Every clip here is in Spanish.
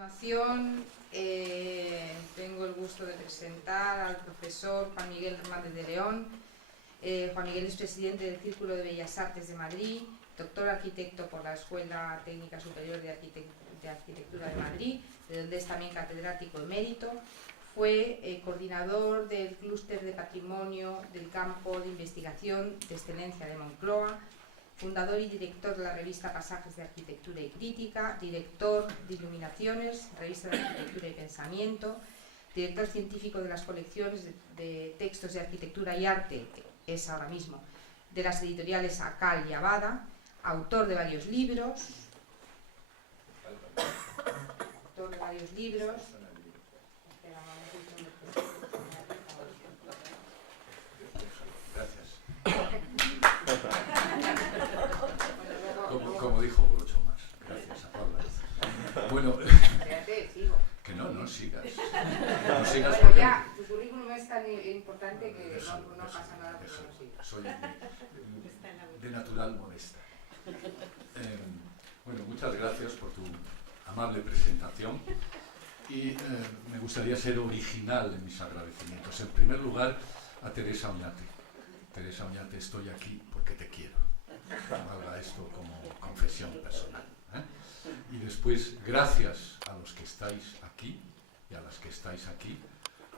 continuación, tengo el gusto de presentar al profesor Juan Miguel Hernández de León. Juan Miguel es presidente del Círculo de Bellas Artes de Madrid, doctor arquitecto por la Escuela Técnica Superior de Arquitectura de Madrid, de donde es también catedrático emérito. Fue coordinador del Clúster de Patrimonio del Campo de Investigación de Excelencia de Moncloa, fundador y director de la revista Pasajes de Arquitectura y Crítica, director de Iluminaciones, revista de Arquitectura y Pensamiento, director científico de las colecciones de textos de arquitectura y arte, es ahora mismo, de las editoriales Acal y Abada, autor de varios libros, Como dijo Groucho Marx, gracias a Paula. Bueno, que no sigas. No sigas bueno, ya, tu currículum es tan importante que no pasa nada por no sigas. Soy de natural modesta. Bueno, muchas gracias por tu amable presentación y me gustaría ser original en mis agradecimientos. En primer lugar, a Teresa Oñate. Teresa Oñate, estoy aquí porque te quiero. Valga esto como confesión personal. Y después, gracias a los que estáis aquí y a las que estáis aquí,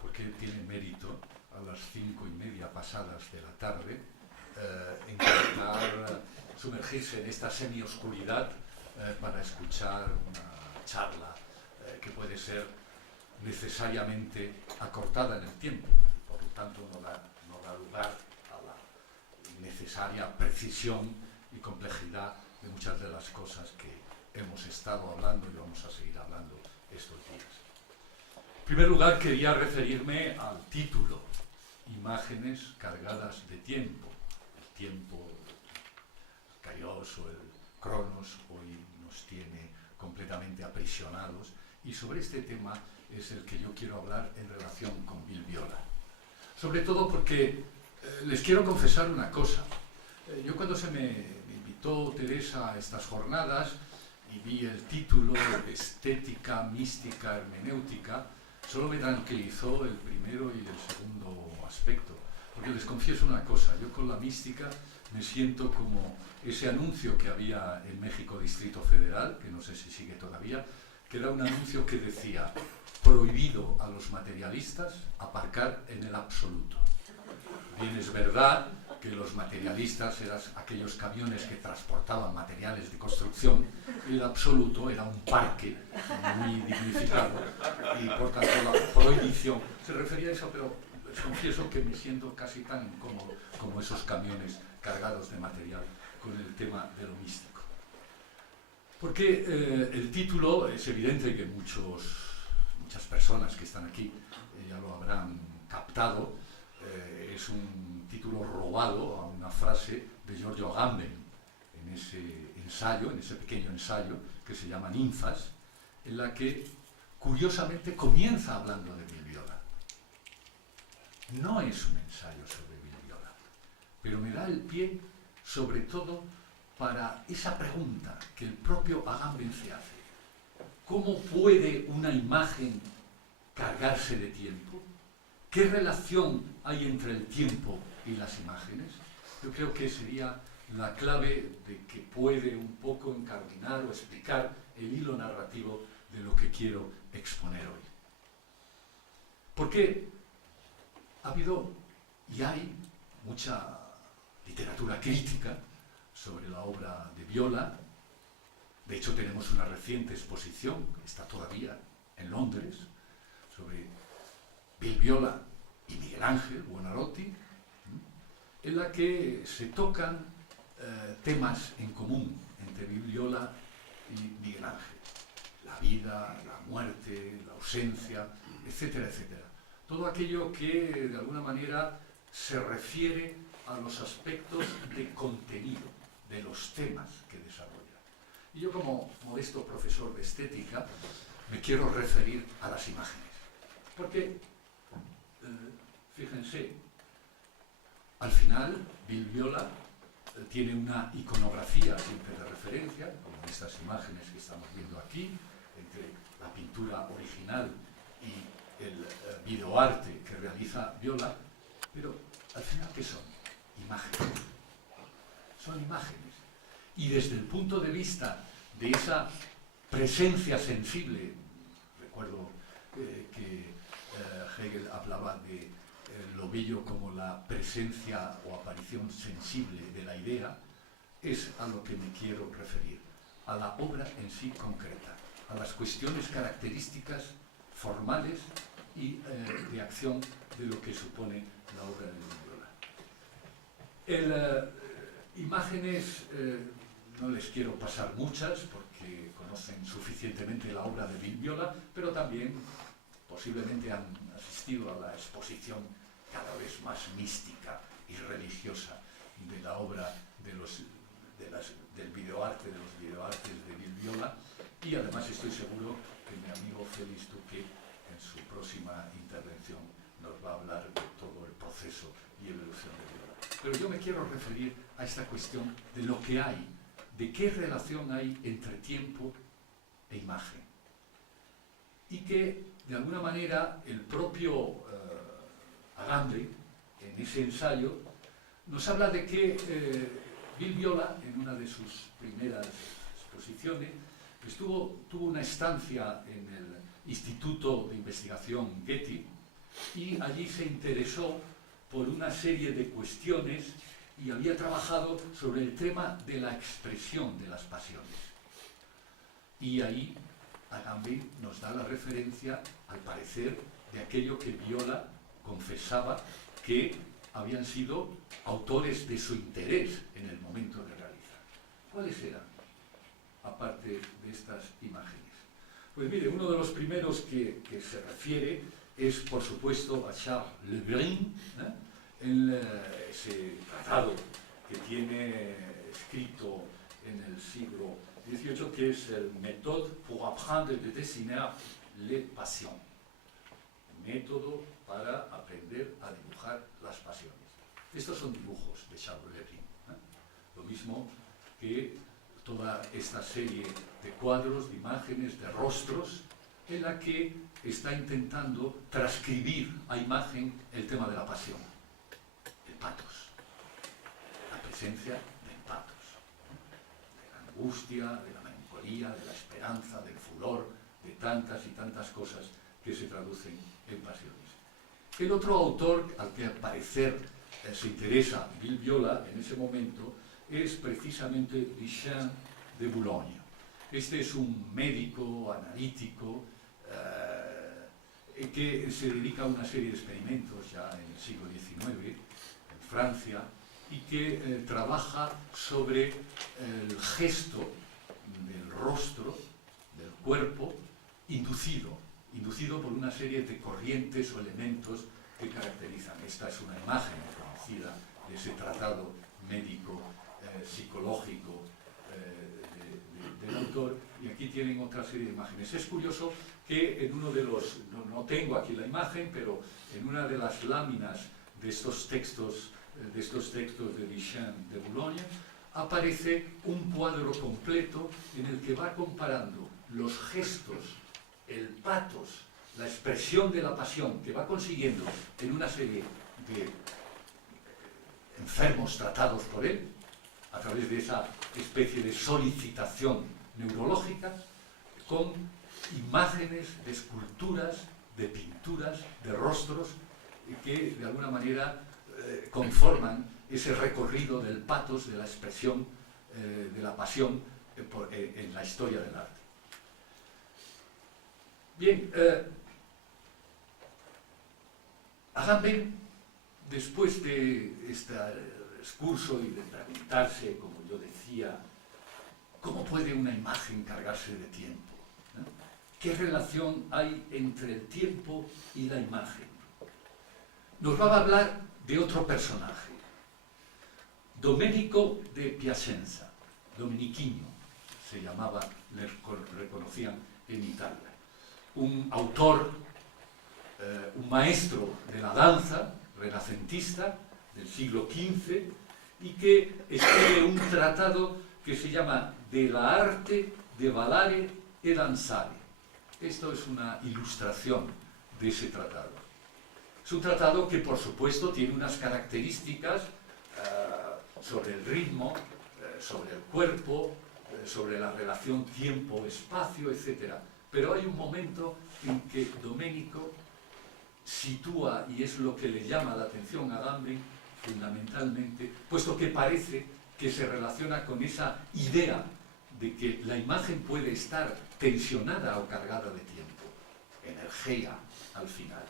porque tiene mérito a las 5:30 pasadas de la tarde intentar sumergirse en esta semioscuridad para escuchar una charla que puede ser necesariamente acortada en el tiempo, por lo tanto no da lugar a la necesaria precisión y complejidad de muchas de las cosas que hemos estado hablando y vamos a seguir hablando estos días. En primer lugar, quería referirme al título, Imágenes cargadas de tiempo. El tiempo, el kairos o el cronos, hoy nos tiene completamente aprisionados, y sobre este tema es el que yo quiero hablar en relación con Bill Viola. Sobre todo porque les quiero confesar una cosa. Yo cuando se me invitó Teresa a estas jornadas y vi el título Estética, Mística, Hermenéutica, solo me tranquilizó el primero y el segundo aspecto. Porque les confieso una cosa, yo con la mística me siento como ese anuncio que había en México Distrito Federal, que no sé si sigue todavía, que era un anuncio que decía: prohibido a los materialistas aparcar en el absoluto. Bien, es verdad que los materialistas eran aquellos camiones que transportaban materiales de construcción, y el absoluto era un parque muy dignificado, y por tanto la prohibición se refería a eso, pero les confieso que me siento casi tan incómodo como esos camiones cargados de material con el tema de lo místico. Porque el título es evidente que muchas personas que están aquí ya lo habrán captado. Es un título robado a una frase de Giorgio Agamben en ese pequeño ensayo que se llama Ninfas, en la que curiosamente comienza hablando de Bill Viola. No es un ensayo sobre Bill Viola, pero me da el pie sobre todo para esa pregunta que el propio Agamben se hace. ¿Cómo puede una imagen cargarse de tiempo? ¿Qué relación hay entre el tiempo y las imágenes? Yo creo que sería la clave de que puede un poco encardinar o explicar el hilo narrativo de lo que quiero exponer hoy. Porque ha habido y hay mucha literatura crítica sobre la obra de Viola. De hecho, tenemos una reciente exposición, que está todavía en Londres, sobre Bill Viola y Miguel Ángel Buonarroti, en la que se tocan temas en común entre Bill Viola y Miguel Ángel. La vida, la muerte, la ausencia, etcétera, etcétera. Todo aquello que de alguna manera se refiere a los aspectos de contenido de los temas que desarrolla. Y yo, como modesto profesor de estética, me quiero referir a las imágenes. Porque, fíjense, al final Bill Viola tiene una iconografía siempre de referencia, como estas imágenes que estamos viendo aquí, entre la pintura original y el videoarte que realiza Viola, pero al final, ¿qué son? Imágenes. Son imágenes. Y desde el punto de vista de esa presencia sensible, recuerdo que Hegel hablaba de lo bello como la presencia o aparición sensible de la idea, es a lo que me quiero referir, a la obra en sí concreta, a las cuestiones características formales y de acción de lo que supone la obra de Viola. Imágenes, no les quiero pasar muchas porque conocen suficientemente la obra de Viola, pero también posiblemente han asistido a la exposición cada vez más mística y religiosa de la obra del videoarte, de los videoartes de Viola, y además estoy seguro que mi amigo Félix Duque en su próxima intervención nos va a hablar de todo el proceso y evolución de Viola. Pero yo me quiero referir a esta cuestión de lo que hay, de qué relación hay entre tiempo e imagen. Y que, de alguna manera, el propio Agamben, en ese ensayo, nos habla de que Viola, en una de sus primeras exposiciones, tuvo una estancia en el Instituto de Investigación Getty y allí se interesó por una serie de cuestiones y había trabajado sobre el tema de la expresión de las pasiones. Y ahí Agamben nos da la referencia, al parecer, de aquello que Viola confesaba que habían sido autores de su interés en el momento de realizar. ¿Cuáles eran, aparte de estas imágenes? Pues mire, uno de los primeros que se refiere es, por supuesto, a Charles Le Brun, en ese tratado que tiene escrito en el siglo XVIII, que es el Méthode pour apprendre de dessiner les passions. Método para aprender a dibujar las pasiones. Estos son dibujos de Charles Le Brun. Lo mismo que toda esta serie de cuadros, de imágenes, de rostros, en la que está intentando transcribir a imagen el tema de la pasión, el pathos, la presencia del pathos, de la angustia, de la melancolía, de la esperanza, del furor, de tantas y tantas cosas que se traducen en pasiones. El otro autor al que al parecer se interesa Viola en ese momento es precisamente Duchamp de Boulogne. Este es un médico analítico que se dedica a una serie de experimentos ya en el siglo XIX en Francia y que trabaja sobre el gesto del rostro, del cuerpo, inducido por una serie de corrientes o elementos que caracterizan. Esta es una imagen conocida de ese tratado médico psicológico del autor, y aquí tienen otra serie de imágenes. Es curioso que en uno de los, no tengo aquí la imagen, pero en una de las láminas de estos textos de Duchamp de Boulogne aparece un cuadro completo en el que va comparando los gestos, el pathos, la expresión de la pasión que va consiguiendo en una serie de enfermos tratados por él, a través de esa especie de solicitación neurológica, con imágenes de esculturas, de pinturas, de rostros, que de alguna manera conforman ese recorrido del pathos, de la expresión, de la pasión en la historia del arte. Bien, Agamben, después de este discurso y de preguntarse, como yo decía, ¿cómo puede una imagen cargarse de tiempo? ¿No? ¿Qué relación hay entre el tiempo y la imagen? Nos va a hablar de otro personaje, Domenico de Piacenza, Domenichino se llamaba, le reconocían en Italia. Un autor, un maestro de la danza renacentista del siglo XV y que escribe un tratado que se llama De la arte de ballare e danzare, Esto es una ilustración de ese tratado. Es un tratado que, por supuesto, tiene unas características sobre el ritmo, sobre el cuerpo, sobre la relación tiempo-espacio, etc. Pero hay un momento en que Domenico sitúa, y es lo que le llama la atención a Gambrin, fundamentalmente, puesto que parece que se relaciona con esa idea de que la imagen puede estar tensionada o cargada de tiempo, energía al final.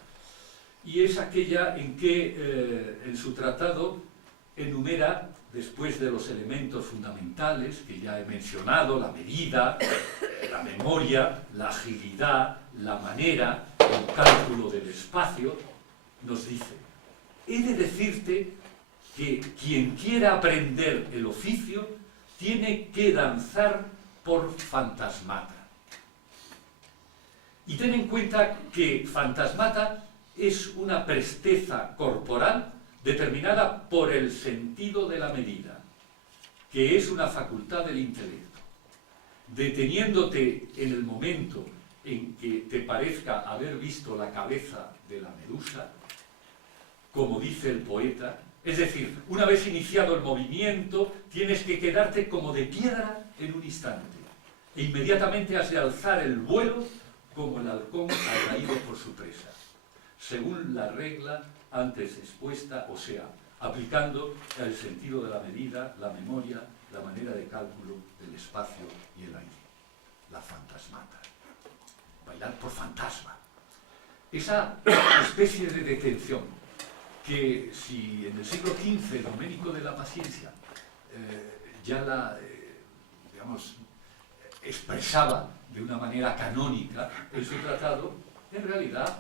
Y es aquella en que en su tratado enumera, después de los elementos fundamentales que ya he mencionado, la medida, la memoria, la agilidad, la manera, el cálculo del espacio, nos dice: he de decirte que quien quiera aprender el oficio tiene que danzar por fantasmata. Y ten en cuenta que fantasmata es una presteza corporal determinada por el sentido de la medida, que es una facultad del intelecto. Deteniéndote en el momento en que te parezca haber visto la cabeza de la medusa, como dice el poeta, es decir, una vez iniciado el movimiento, tienes que quedarte como de piedra en un instante, e inmediatamente has de alzar el vuelo como el halcón atraído por su presa, según la regla antes expuesta, o sea, aplicando el sentido de la medida, la memoria, la manera de cálculo del espacio y el aire. La fantasmata. Bailar por fantasma. Esa especie de detención que, si en el siglo XV Domenico de la Paciencia ya la, digamos, expresaba de una manera canónica en su tratado, en realidad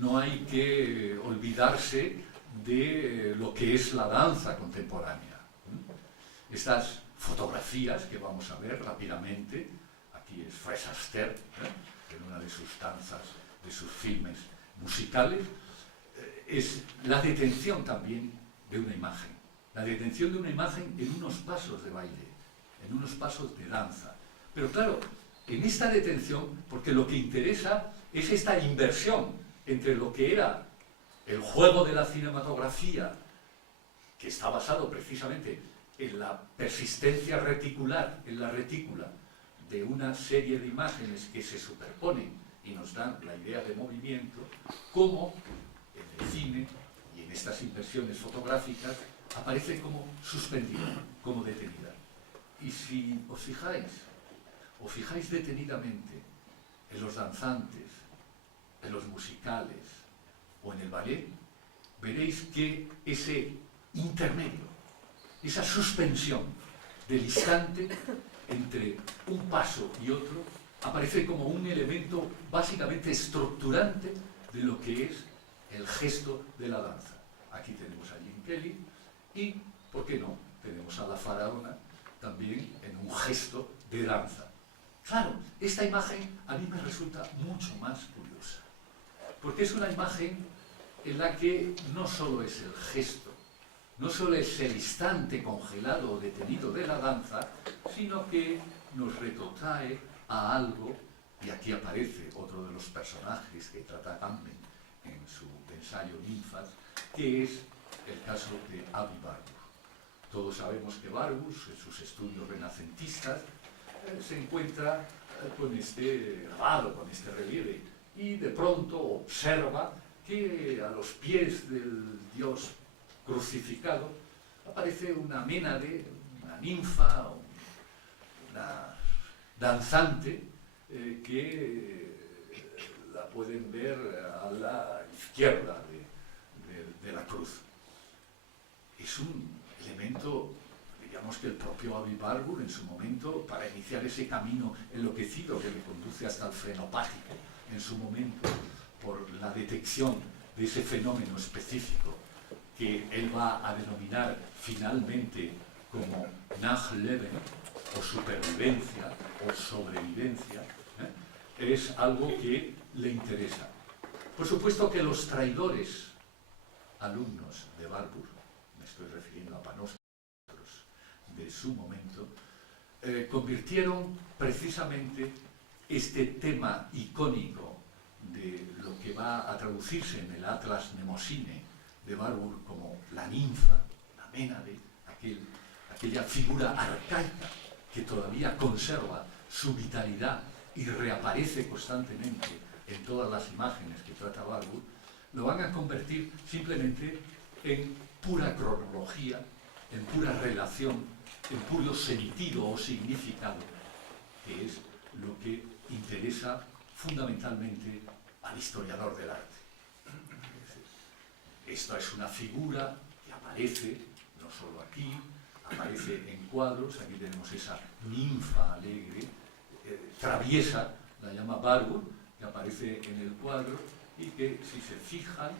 no hay que olvidarse de lo que es la danza contemporánea. Estas fotografías que vamos a ver rápidamente, aquí es Fred Astaire, en una de sus danzas, de sus filmes musicales, es la detención también de una imagen, la detención de una imagen en unos pasos de baile, en unos pasos de danza. Pero claro, en esta detención, porque lo que interesa es esta inversión entre lo que era el juego de la cinematografía, que está basado precisamente en la persistencia reticular, en la retícula, de una serie de imágenes que se superponen y nos dan la idea de movimiento, como en el cine y en estas inversiones fotográficas aparece como suspendida, como detenida. Y si os fijáis detenidamente en los danzantes, en los musicales o en el ballet, veréis que ese intermedio, esa suspensión del instante entre un paso y otro, aparece como un elemento básicamente estructurante de lo que es el gesto de la danza. Aquí tenemos a Jim Kelly y, ¿por qué no?, tenemos a la faraona también en un gesto de danza. Claro, esta imagen a mí me resulta mucho más curiosa, porque es una imagen en la que no solo es el gesto, no solo es el instante congelado o detenido de la danza, sino que nos retrotrae a algo, y aquí aparece otro de los personajes que trata Gambrin en su ensayo Ninfas, que es el caso de Aby Warburg. Todos sabemos que Warburg, en sus estudios renacentistas, se encuentra con este grabado, con este relieve, y de pronto observa que a los pies del dios crucificado aparece una ménade, una ninfa, una danzante que la pueden ver a la izquierda de la cruz. Es un elemento, digamos, que el propio Aby Warburg en su momento, para iniciar ese camino enloquecido que le conduce hasta el frenopático, en su momento, por la detección de ese fenómeno específico que él va a denominar finalmente como Nachleben, o supervivencia, o sobrevivencia, es algo que le interesa. Por supuesto que los traidores alumnos de Warburg, me estoy refiriendo a Panóstos de su momento, convirtieron precisamente este tema icónico de lo que va a traducirse en el Atlas Mnemosyne de Barbour como la ninfa, la Ménade, aquella figura arcaica que todavía conserva su vitalidad y reaparece constantemente en todas las imágenes que trata Barbour, lo van a convertir simplemente en pura cronología, en pura relación, en puro sentido o significado, que es lo que interesa fundamentalmente al historiador del arte. Esta es una figura que aparece, no solo aquí, aparece en cuadros. Aquí tenemos esa ninfa alegre, traviesa, la llama Barbour, que aparece en el cuadro y que, si se fijan,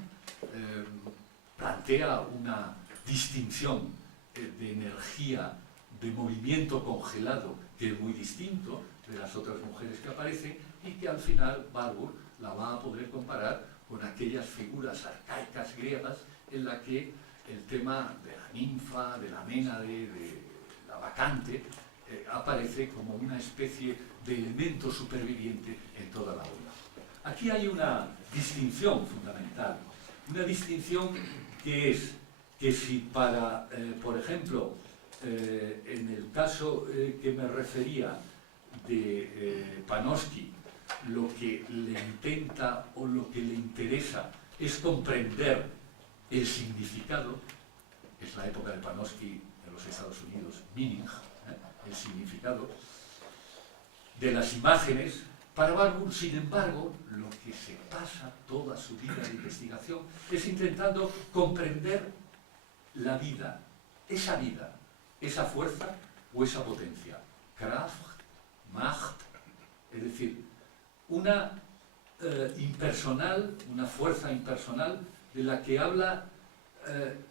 plantea una distinción de energía, de movimiento congelado, que es muy distinto de las otras mujeres que aparecen, y que al final Barbour la va a poder comparar con aquellas figuras arcaicas griegas en la que el tema de la ninfa, de la Ménade, de la bacante, aparece como una especie de elemento superviviente en toda la obra. Aquí hay una distinción fundamental, una distinción que es que si para, por ejemplo, en el caso que me refería de Panofsky, lo que le intenta o lo que le interesa es comprender el significado, es la época de Panofsky en los Estados Unidos, meaning, el significado de las imágenes. Para Barbour, sin embargo, lo que se pasa toda su vida de investigación es intentando comprender la vida, esa fuerza o esa potencia, Kraft, Macht, es decir, una impersonal, una fuerza impersonal de la que habla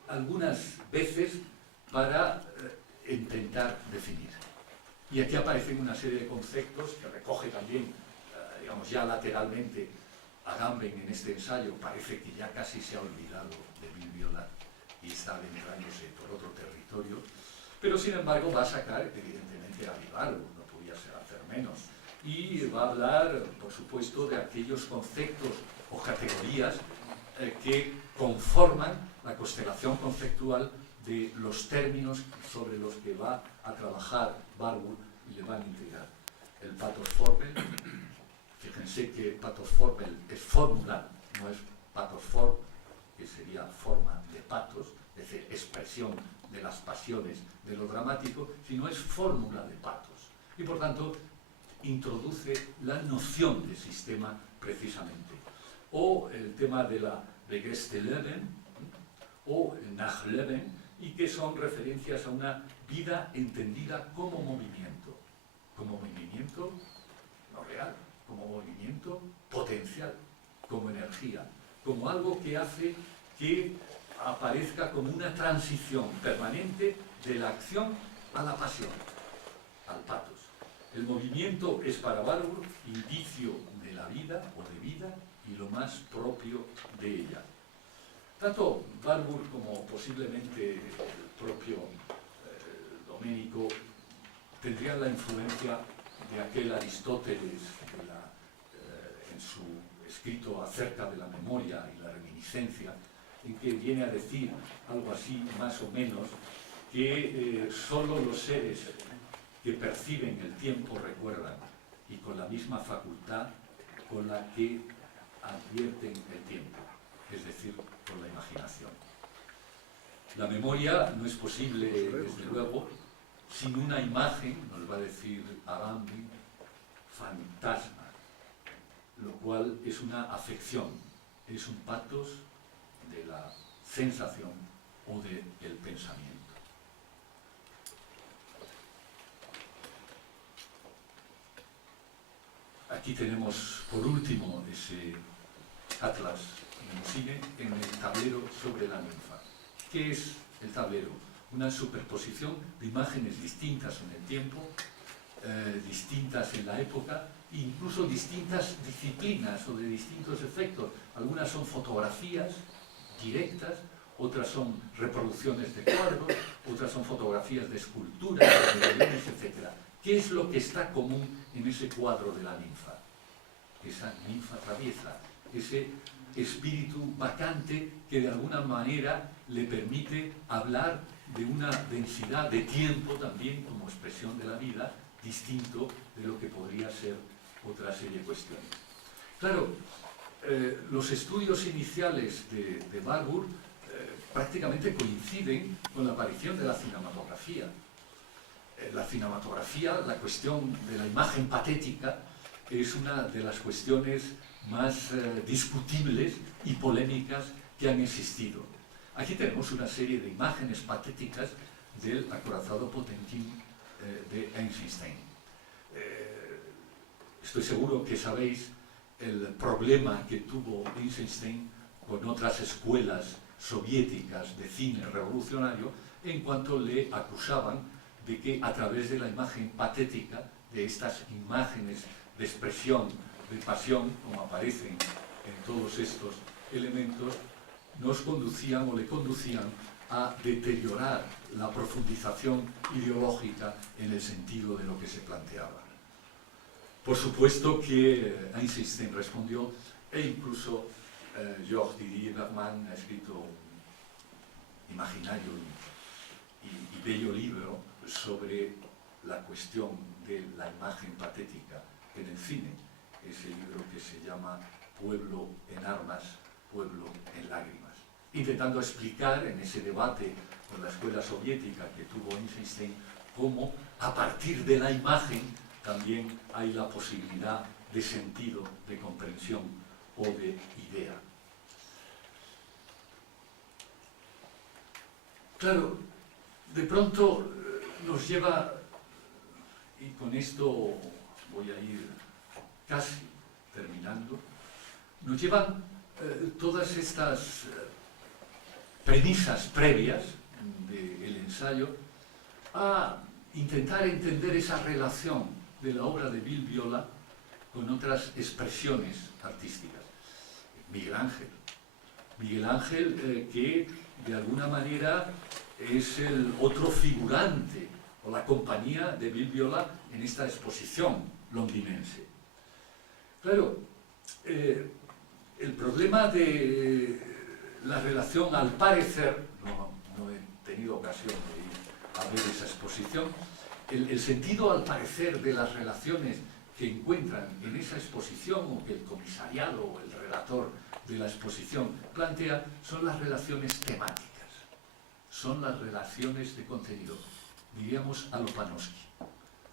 algunas veces para intentar definir. Y aquí aparecen una serie de conceptos que recoge también, digamos, ya lateralmente Agamben en este ensayo. Parece que ya casi se ha olvidado de Émile Viola y está adentrándose por otro territorio, pero sin embargo va a sacar evidentemente a Vivaldi, no podía hacer menos, y va a hablar, por supuesto, de aquellos conceptos o categorías que conforman la constelación conceptual de los términos sobre los que va a trabajar Barbour y le van a integrar. El pathos formel, fíjense que pathos formel es fórmula, no es pathos form, que sería forma de pathos, es decir, expresión de las pasiones de lo dramático, sino es fórmula de pathos. Y por tanto, introduce la noción de sistema precisamente. O el tema de la Gesteleben o el Nachleben, y que son referencias a una vida entendida como movimiento no real, como movimiento potencial, como energía, como algo que hace que aparezca como una transición permanente de la acción a la pasión, al pathos. El movimiento es para Barbour indicio de la vida o de vida y lo más propio de ella. Tanto Barbour como posiblemente el propio Domenico tendrían la influencia de aquel Aristóteles en su escrito acerca de la memoria y la reminiscencia, en que viene a decir algo así más o menos que solo los seres que perciben el tiempo recuerdan, y con la misma facultad con la que advierten el tiempo, es decir, con la imaginación. La memoria no es posible, desde luego, sin una imagen, nos va a decir Agamben, fantasma, lo cual es una afección, es un pathos de la sensación o del pensamiento. Aquí tenemos, por último, ese Atlas Mnemosyne en el tablero sobre la ninfa. ¿Qué es el tablero? Una superposición de imágenes distintas en el tiempo, distintas en la época, incluso distintas disciplinas o de distintos efectos. Algunas son fotografías directas, otras son reproducciones de cuadros, otras son fotografías de esculturas, de medallones, etc. ¿Qué es lo que está común en ese cuadro de la ninfa? Esa ninfa traviesa, ese espíritu vacante que de alguna manera le permite hablar de una densidad de tiempo también como expresión de la vida, distinto de lo que podría ser otra serie de cuestiones. Claro, los estudios iniciales de Barbour prácticamente coinciden con la aparición de la cinematografía. La cinematografía, la cuestión de la imagen patética, es una de las cuestiones más discutibles y polémicas que han existido. Aquí tenemos una serie de imágenes patéticas del acorazado Potemkin de Eisenstein. Estoy seguro que sabéis el problema que tuvo Eisenstein con otras escuelas soviéticas de cine revolucionario en cuanto le acusaban de que a través de la imagen patética, de estas imágenes de expresión, de pasión, como aparecen en todos estos elementos, nos conducían o le conducían a deteriorar la profundización ideológica en el sentido de lo que se planteaba. Por supuesto que Eisenstein respondió, e incluso Georges Didier Bergman ha escrito un imaginario y bello libro sobre la cuestión de la imagen patética en el cine. Ese libro que se llama Pueblo en armas, pueblo en lágrimas, intentando explicar en ese debate con la escuela soviética que tuvo Eisenstein cómo a partir de la imagen también hay la posibilidad de sentido, de comprensión o de idea. Claro, de pronto nos lleva, y con esto voy a ir casi terminando, nos llevan todas estas premisas previas del ensayo a intentar entender esa relación de la obra de Bill Viola con otras expresiones artísticas. Miguel Ángel que de alguna manera es el otro figurante o la compañía de Bill Viola en esta exposición londinense. Claro, el problema de la relación, al parecer, no he tenido ocasión de ir a ver esa exposición, el sentido, al parecer, de las relaciones que encuentran en esa exposición o que el comisariado o el relator de la exposición plantea son las relaciones temáticas, son las relaciones de contenido, diríamos a lo Panofsky,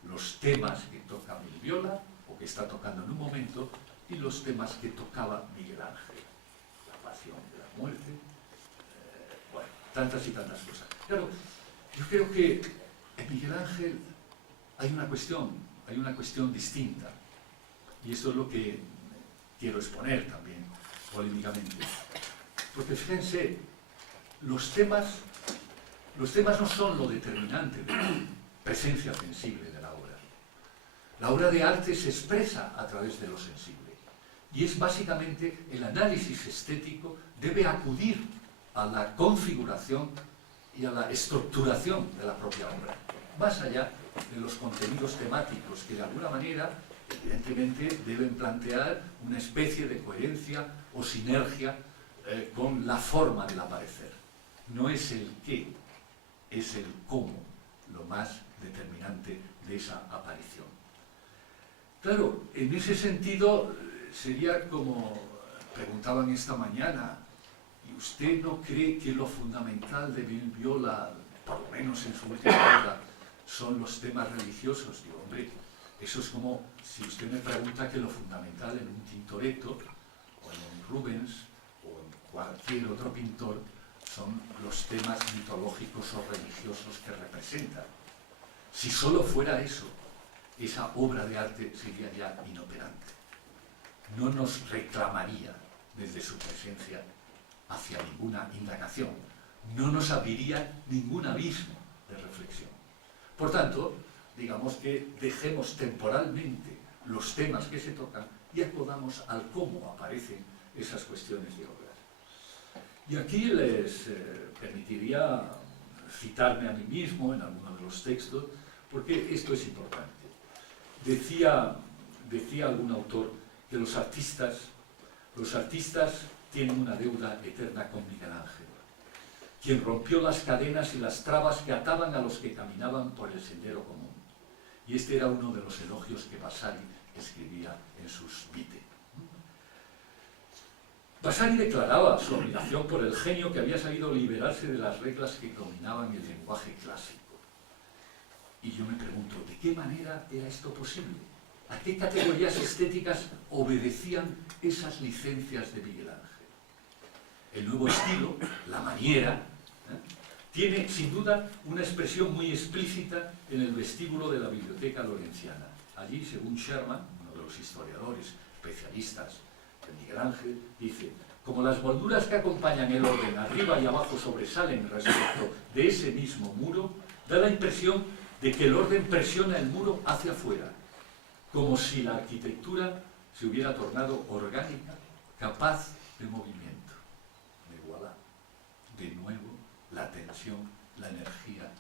los temas que toca Bill Viola o que está tocando en un momento y los temas que tocaba Miguel Ángel, la pasión de la muerte, bueno, tantas y tantas cosas. Claro, yo creo que en Miguel Ángel hay una cuestión distinta, y esto es lo que quiero exponer también polémicamente, porque fíjense, los temas no son lo determinante de la presencia sensible de la obra. La obra de arte se expresa a través de lo sensible, y es básicamente el análisis estético debe acudir a la configuración y a la estructuración de la propia obra, más allá de los contenidos temáticos que de alguna manera, evidentemente, deben plantear una especie de coherencia o sinergia con la forma del aparecer. No es el qué, es el cómo, lo más determinante de esa aparición. Claro, en ese sentido sería como preguntaban esta mañana, ¿y usted no cree que lo fundamental de Bill Viola, por lo menos en su última obra, son los temas religiosos? Digo, hombre, eso es como si usted me pregunta que lo fundamental en un Tintoretto, o en un Rubens, o en cualquier otro pintor, son los temas mitológicos o religiosos que representan. Si solo fuera eso, esa obra de arte sería ya inoperante. No nos reclamaría desde su presencia hacia ninguna indagación, no nos abriría ningún abismo de reflexión. Por tanto, digamos que dejemos temporalmente los temas que se tocan y acudamos al cómo aparecen esas cuestiones de obras. Y aquí les permitiría citarme a mí mismo en alguno de los textos, porque esto es importante. Decía algún autor que los artistas tienen una deuda eterna con Miguel Ángel, quien rompió las cadenas y las trabas que ataban a los que caminaban por el sendero común. Y este era uno de los elogios que Vasari escribía en sus Vitae. Vasari declaraba su admiración por el genio que había sabido liberarse de las reglas que dominaban el lenguaje clásico. Y yo me pregunto, ¿de qué manera era esto posible? ¿A qué categorías estéticas obedecían esas licencias de Miguel Ángel? El nuevo estilo, la maniera, tiene sin duda una expresión muy explícita en el vestíbulo de la Biblioteca Lorenciana. Allí, según Sherman, uno de los historiadores especialistas de Miguel Ángel, dice: como las molduras que acompañan el orden arriba y abajo sobresalen respecto de ese mismo muro, da la impresión de que el orden presiona el muro hacia afuera, como si la arquitectura se hubiera tornado orgánica, capaz de movimiento. De voilà, de nuevo, la tensión, la energía,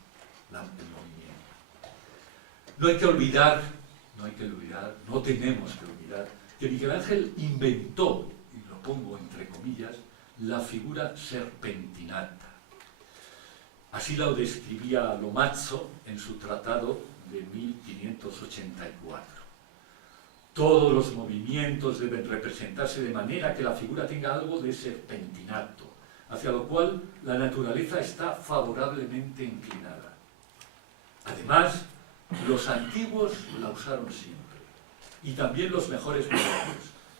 el movimiento. No tenemos que olvidar que Miguel Ángel inventó, y lo pongo entre comillas, la figura serpentinata. Así lo describía Lomazzo en su tratado de 1584. Todos los movimientos deben representarse de manera que la figura tenga algo de serpentinato, hacia lo cual la naturaleza está favorablemente inclinada. Además, los antiguos la usaron siempre, y también los mejores modernos.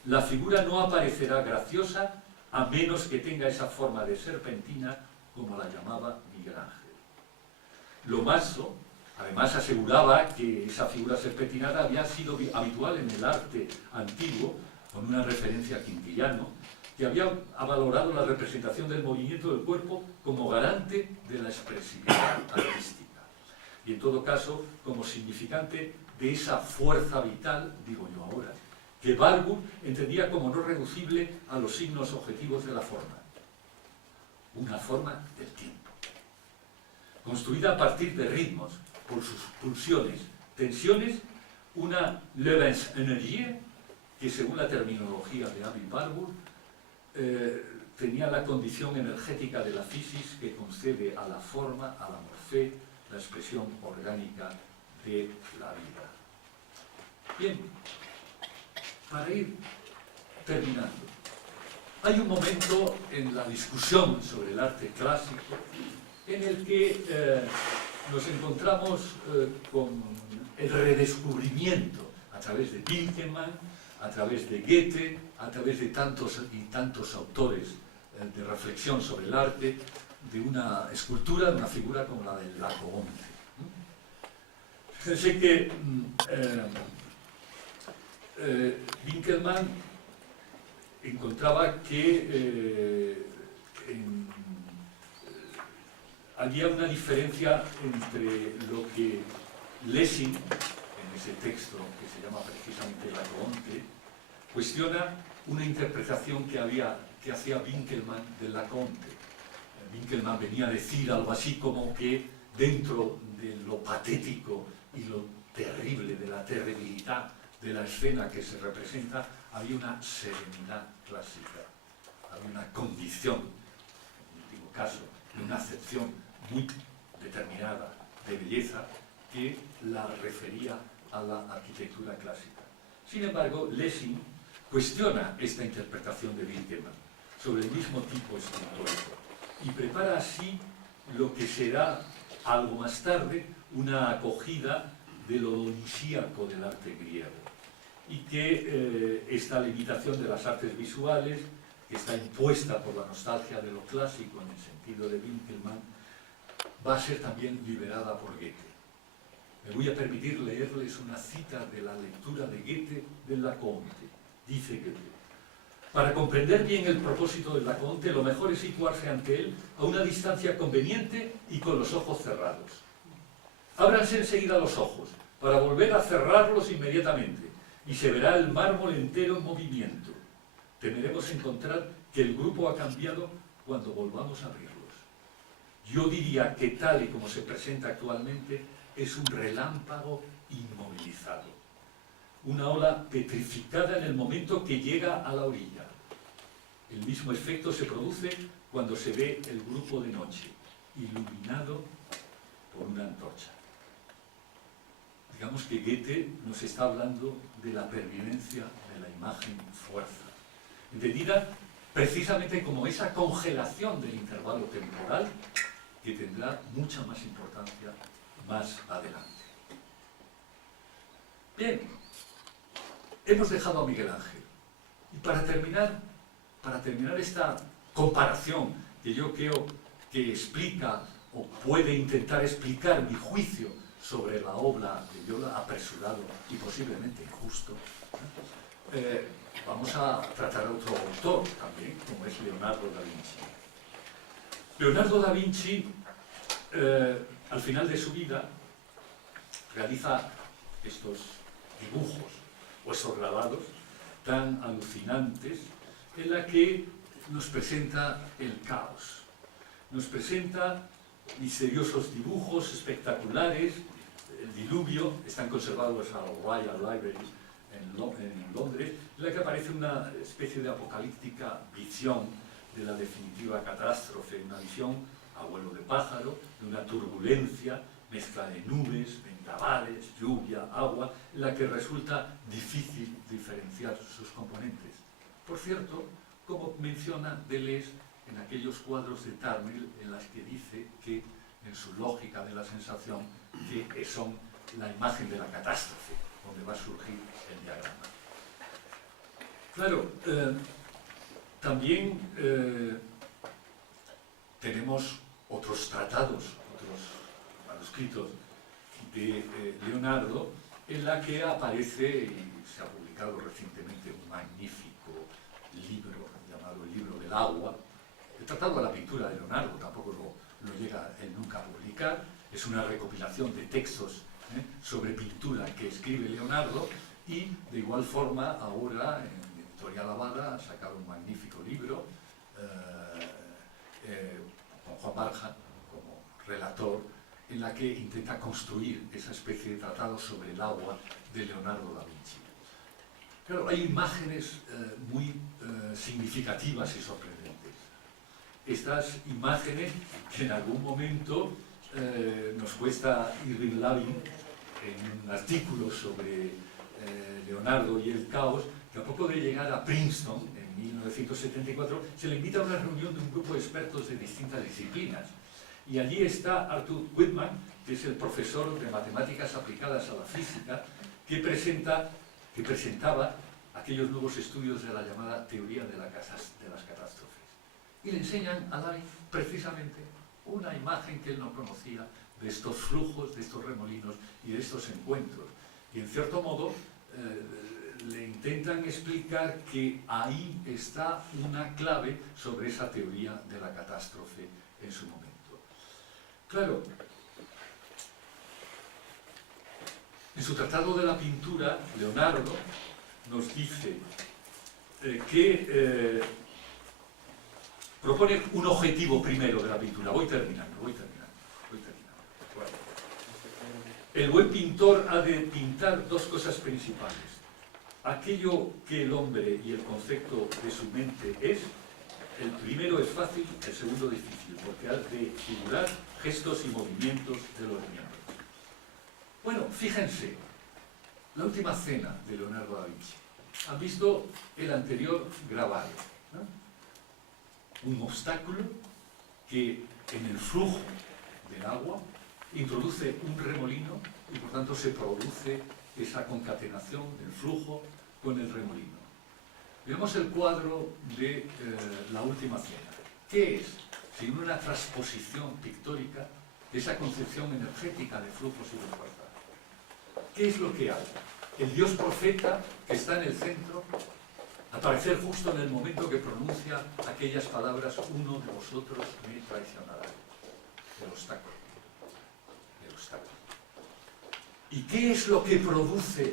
La figura no aparecerá graciosa a menos que tenga esa forma de serpentina, como la llamaba Miguel Ángel. Lomazzo, además, aseguraba que esa figura serpentinada había sido habitual en el arte antiguo, con una referencia a Quintiliano, que había valorado la representación del movimiento del cuerpo como garante de la expresividad artística, y en todo caso como significante de esa fuerza vital, digo yo ahora, que Barbour entendía como no reducible a los signos objetivos de la forma. Una forma del tiempo, construida a partir de ritmos, por sus pulsiones, tensiones, una Lebensenergie, que según la terminología de Emil Barbour, tenía la condición energética de la physis que concede a la forma, a la morfé, la expresión orgánica de la vida. Bien, para ir terminando, hay un momento en la discusión sobre el arte clásico en el que nos encontramos con el redescubrimiento a través de Winckelmann, a través de Goethe, a través de tantos y tantos autores de reflexión sobre el arte, de una escultura, de una figura como la del Laocoonte. Fíjense que Winckelmann encontraba que había una diferencia entre lo que Lessing, en ese texto que se llama precisamente Laocoonte, cuestiona una interpretación que hacía Winckelmann del Laocoonte. Winckelmann venía a decir algo así como que dentro de lo patético y lo terrible, de la terribilidad de la escena que se representa, había una serenidad clásica, había una condición, en el último caso, de una acepción muy determinada de belleza que la refería a la arquitectura clásica. Sin embargo, Lessing cuestiona esta interpretación de Winckelmann sobre el mismo tipo escultórico y prepara así lo que será algo más tarde una acogida de lo dionisíaco del arte griego, y que esta limitación de las artes visuales, que está impuesta por la nostalgia de lo clásico en el sentido de Winckelmann, va a ser también liberada por Goethe. Me voy a permitir leerles una cita de la lectura de Goethe del Laocoonte. Dice Goethe: para comprender bien el propósito del Laocoonte, lo mejor es situarse ante él a una distancia conveniente y con los ojos cerrados. Ábranse enseguida los ojos, para volver a cerrarlos inmediatamente, y se verá el mármol entero en movimiento. Temeremos encontrar que el grupo ha cambiado cuando volvamos a abrirlos. Yo diría que tal y como se presenta actualmente, es un relámpago inmovilizado. una ola petrificada en el momento que llega a la orilla. El mismo efecto se produce cuando se ve el grupo de noche, iluminado por una antorcha. Digamos que Goethe nos está hablando de la pervivencia de la imagen fuerza, entendida precisamente como esa congelación del intervalo temporal que tendrá mucha más importancia más adelante. Bien, hemos dejado a Miguel Ángel. Y para terminar esta comparación que yo creo que explica o puede intentar explicar mi juicio sobre la obra de Viola, apresurado y posiblemente injusto, vamos a tratar a otro autor también, como es Leonardo da Vinci. Leonardo da Vinci, al final de su vida, realiza estos dibujos o esos grabados tan alucinantes en la que nos presenta el caos. Nos presenta misteriosos dibujos espectaculares, el diluvio, están conservados en la Royal Library en Londres, en la que aparece una especie de apocalíptica visión de la definitiva catástrofe, una visión a vuelo de pájaro, de una turbulencia, mezcla de nubes, vendavales, lluvia, agua, en la que resulta difícil diferenciar sus componentes. Por cierto, como menciona Deleuze en aquellos cuadros de Turner en las que dice que, en su lógica de la sensación, que son la imagen de la catástrofe, donde va a surgir el diagrama. Claro, también tenemos otros tratados, otros manuscritos de Leonardo, en la que aparece, y se ha publicado recientemente, un magnífico libro llamado El libro del agua. El tratado de la pintura de Leonardo tampoco lo llega él nunca a publicar, es una recopilación de textos sobre pintura que escribe Leonardo, y de igual forma ahora en Editorial Abada ha sacado un magnífico libro con Juan Barja como relator, en la que intenta construir esa especie de tratado sobre el agua de Leonardo da Vinci. Claro, hay imágenes muy significativas y sorprendentes. Estas imágenes que en algún momento nos cuesta Irving Lavin en un artículo sobre Leonardo y el caos, que a poco de llegar a Princeton en 1974 se le invita a una reunión de un grupo de expertos de distintas disciplinas. Y allí está Arthur Whitman, que es el profesor de matemáticas aplicadas a la física, que presentaba aquellos nuevos estudios de la llamada teoría de las catástrofes. Y le enseñan a Lavin precisamente una imagen que él no conocía de estos flujos, de estos remolinos y de estos encuentros. Y en cierto modo le intentan explicar que ahí está una clave sobre esa teoría de la catástrofe en su momento. Claro, en su tratado de la pintura, Leonardo nos dice que propone un objetivo primero de la pintura. Voy terminando. Bueno. El buen pintor ha de pintar dos cosas principales. Aquello que el hombre y el concepto de su mente es, el primero es fácil, el segundo difícil, porque ha de figurar gestos y movimientos de los miembros. Bueno, fíjense, la última cena de Leonardo da Vinci. Han visto el anterior grabado, ¿no? Un obstáculo que en el flujo del agua introduce un remolino y por tanto se produce esa concatenación del flujo con el remolino. Veamos el cuadro de la última cena. ¿Qué es? Sino una transposición pictórica de esa concepción energética de flujos y de fuerza. ¿Qué es lo que hay? El dios profeta que está en el centro, aparecer justo en el momento que pronuncia aquellas palabras: uno de vosotros me traicionará. El obstáculo. El obstáculo. ¿Y qué es lo que produce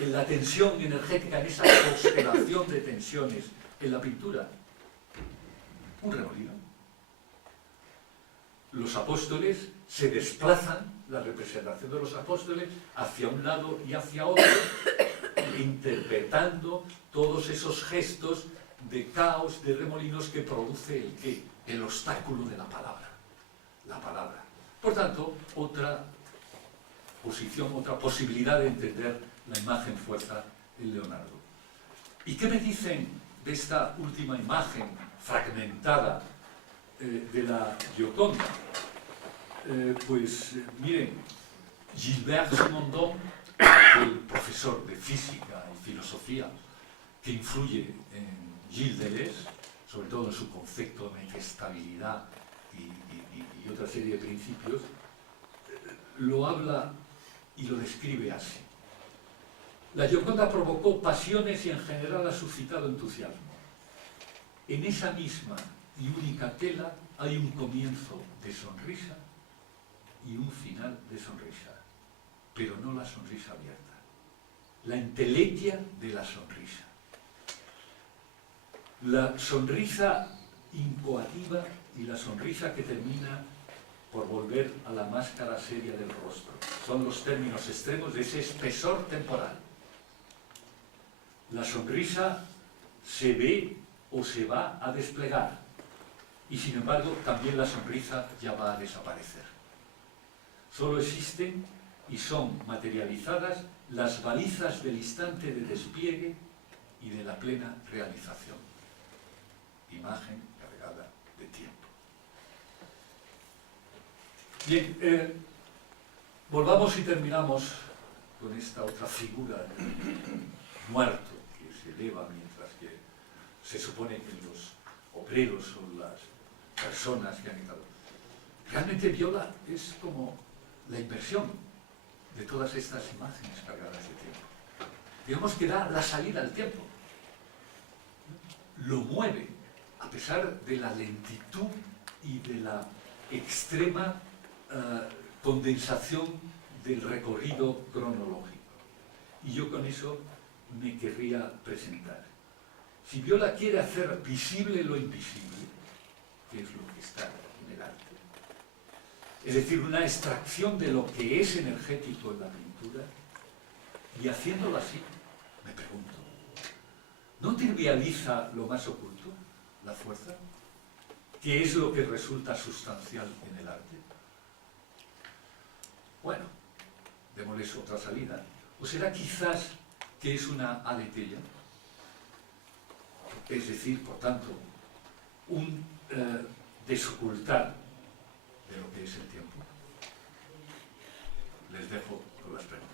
en la tensión energética, en esa constelación de tensiones en la pintura? Un remolino. Los apóstoles se desplazan, la representación de los apóstoles, hacia un lado y hacia otro, interpretando todos esos gestos de caos, de remolinos que produce el qué, el obstáculo de la palabra. La palabra. Por tanto, otra posición, otra posibilidad de entender la imagen fuerza en Leonardo. ¿Y qué me dicen de esta última imagen fragmentada de la Gioconda? Miren, Gilbert Simondon, el profesor de física y filosofía que influye en Gilles Deleuze, sobre todo en su concepto de manifestabilidad y otra serie de principios, lo habla y lo describe así. La Gioconda provocó pasiones y en general ha suscitado entusiasmo. En esa misma y única tela hay un comienzo de sonrisa y un final de sonrisa, pero no la sonrisa abierta, la entelequia de la sonrisa. La sonrisa incoativa y la sonrisa que termina por volver a la máscara seria del rostro. Son los términos extremos de ese espesor temporal. La sonrisa se ve o se va a desplegar y sin embargo también la sonrisa ya va a desaparecer. Solo existen y son materializadas las balizas del instante de despliegue y de la plena realización. Imagen cargada de tiempo. Bien, volvamos y terminamos con esta otra figura del muerto que se eleva mientras que se supone que los obreros son las personas que han estado. Realmente Viola es como la inversión de todas estas imágenes cargadas de tiempo. Digamos que da la salida al tiempo. Lo mueve, a pesar de la lentitud y de la extrema condensación del recorrido cronológico. Y yo con eso me querría presentar. Si Viola quiere hacer visible lo invisible, que es lo que está en el arte, es decir, una extracción de lo que es energético en la pintura, y haciéndolo así, me pregunto, ¿no trivializa lo más oculto, la fuerza? ¿Qué es lo que resulta sustancial en el arte? Bueno, démosles otra salida. ¿O será quizás que es una aletheia? Es decir, por tanto, un desocultar de lo que es el tiempo. Les dejo con las preguntas.